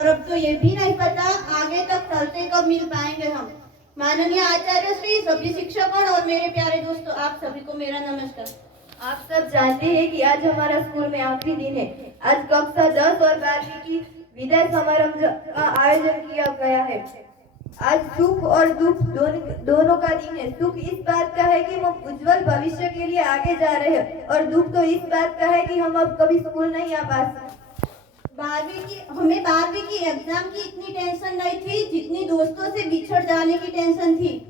और अब तो ये भी नहीं पता आगे तक चलते कब मिल पाएंगे हम। माननीय आचार्य श्री, सभी शिक्षकों और मेरे प्यारे दोस्तों, आप सभी को मेरा नमस्कार। आप सब जानते हैं कि आज हमारा स्कूल में आखिरी दिन है। आज कक्षा 10 और 12वीं की विदाई समारोह का आयोजन किया गया है। आज सुख और दुख दोनों का दिन है। सुख इस बात का है कि हम उज्जवल भविष्य के लिए आगे जा रहे हैं और दुख तो इस बात का है कि हम अब कभी स्कूल नहीं आ पा सकते। हमें 12वीं की एग्जाम की इतनी टेंशन नहीं थी जितनी दोस्तों से बिछड़ जाने की टेंशन थी।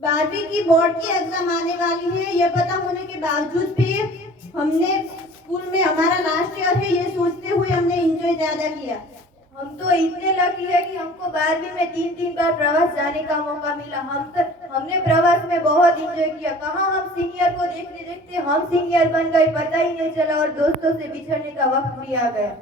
12वीं की बोर्ड की एग्जाम आने वाली है, यह पता होने के बावजूद भी हमने स्कूल में हमारा लास्ट ईयर है ये सोचते हुए हमने एंजॉय ज्यादा किया। हम तो इतने लकी है कि हमको 12वीं में 3 बार प्रवास जाने का मौका मिला। हमने प्रवास में बहुत एंजॉय किया। कहाँ हम सीनियर को देखते देखते हम सीनियर बन गए, पता ही नहीं चला और दोस्तों से बिछड़ने का वक्त भी आ गया।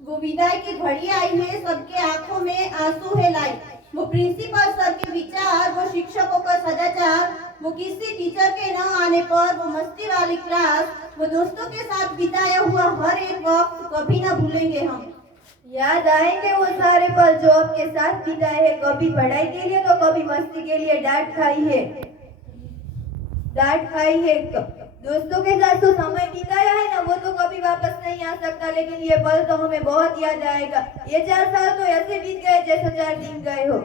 वो विदाई की घड़ी आई है, सबके आंखों में आंसू है लाई। वो प्रिंसिपल सर के विचार, वो शिक्षकों का सदाचार, वो किसी टीचर के न आने पर वो मस्ती वाली क्लास, वो दोस्तों के साथ बिताया हुआ हर एक वक्त कभी न भूलेंगे हम। याद आएंगे वो सारे पल जो आपके साथ बिताए हैं। कभी पढ़ाई के लिए तो कभी मस्ती के लिए डांट खाई है। दोस्तों के साथ तो समय बिताया है ना, वो तो कभी वापस नहीं आ सकता, लेकिन ये पल तो हमें बहुत याद आएगा। ये 4 साल तो ऐसे बीत गए जैसे 4 दिन गए हो।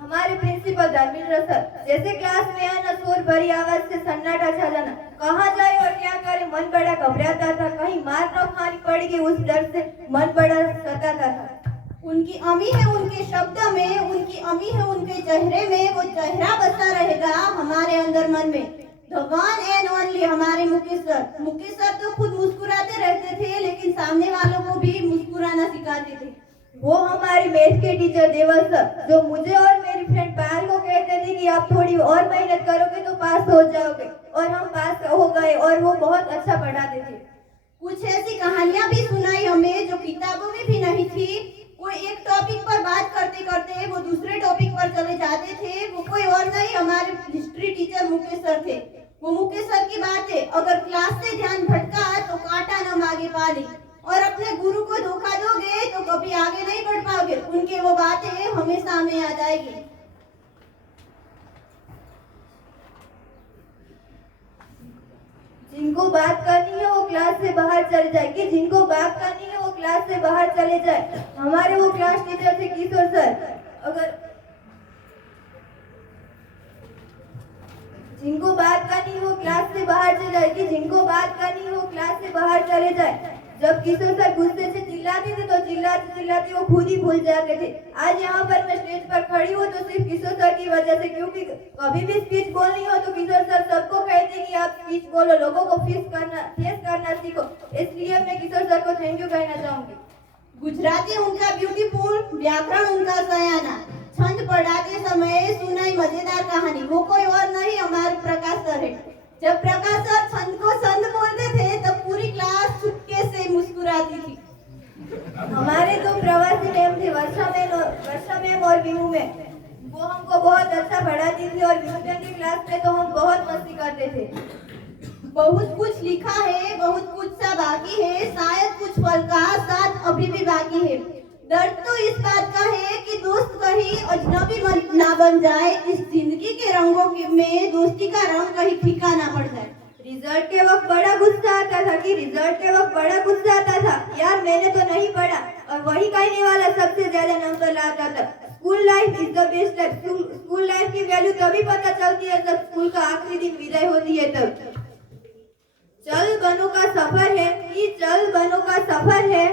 हमारे प्रिंसिपल धर्मेंद्र सर जैसे क्लास में आना, शोर भरी आवाज से सन्नाटा छा जाना, कहाँ जाए और क्या करे, मन बड़ा घबराता था। कहीं मार न खानी पड़ेगी उस डर से मन बड़ा सताता था। उनकी अमी है उनके शब्द में, उनकी अमी है उनके चेहरे में, वो चेहरा बसा रहेगा हमारे अंदर मन में। The one and only हमारे मुकेश सर तो खुद मुस्कुराते रहते थे, लेकिन सामने वालों को भी मुस्कुराना सिखाते थे। वो हमारी मैथ के टीचर देवल सर, जो मुझे और मेरी फ्रेंड पायल को कहते थे कि आप थोड़ी और मेहनत करोगे तो पास हो जाओगे, और हम पास हो गए और वो बहुत अच्छा पढ़ाते थे। कुछ ऐसी कहानियां भी सुनाई हमें जो किताबों में भी नहीं थी। कोई एक टॉपिक पर बात करते करते वो दूसरे टॉपिक पर चले जाते थे। वो कोई और नहीं, हमारे हिस्ट्री टीचर मुकेश सर थे। वो मुकेश सर की बात है, अगर क्लास से ध्यान भटका तो कांटा न मांगे पानी, और अपने गुरु को धोखा दोगे तो कभी आगे नहीं बढ़ पाओगे। उनके वो बातें हमेशा हमें याद आएगी। जिनको बात करनी है वो क्लास से बाहर चले जाए, कि जिनको बात करनी है वो क्लास से बाहर चले जाए। हमारे वो क्लास टीचर थे किशोर सर। अगर जिनको बात करनी है वो क्लास से बाहर चले जाए, कि जिनको बात करनी है वो क्लास से बाहर चले जाए। जब किशोर सर गुस्से से चिल्लाते थे तो चिल्लाते वो खुद ही भूल जाते थे। आज यहाँ पर मैं स्टेज पर खड़ी हूँ तो सिर्फ किशोर सर की वजह से, क्योंकि कभी भी स्पीच बोलनी हो तो किशोर सर सबको कहते कि आप स्पीच बोलो, लोगों को फेस करना सीखो। इसलिए मैं किशोर सर को थैंक यू कहना चाहूंगी। गुजराती उनका ब्यूटीफुल, व्याकरण उनका सयाना, छंद पढ़ाते समय सुनाई मजेदार कहानी, वो कोई और नहीं हमारे प्रकाश सर है। जब प्रकाश सर छंद को संद बोलते थे तब पूरी क्लास चुपके से मुस्कुराती थी। हमारे तो प्रवासी मैम थे, वर्षा मैम और विमू मैम, वो हमको बहुत अच्छा पढ़ाती थी और विमू मैम की क्लास में तो हम बहुत मस्ती करते थे। बहुत कुछ लिखा है, बहुत कुछ सा बाकी है, शायद कुछ पल का साथ अभी भी बाकी है। दर्द तो इस बात का है कि दोस्त कहीं अजनबी ना बन जाए, इस जिंदगी के रंगों में दोस्ती का रंग कहीं फीका ना पड़ जाए। रिजल्ट के वक्त बड़ा गुस्सा आता था यार, मैंने तो नहीं पढ़ा, और वही कहने वाला सबसे ज्यादा नंबर लाता था। School life is the best life. School life की वैल्यू तभी पता चलती है जब स्कूल का आखिरी दिन विदाई होती है तब। चल बनों का सफर है,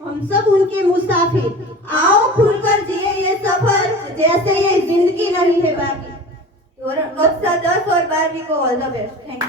हम सब उनके मुसाफिर, आओ खुलकर जिए ये सफर जैसे ये जिंदगी नहीं है बाकी। कक्षा 10 और 12वीं को all the best. Thank you.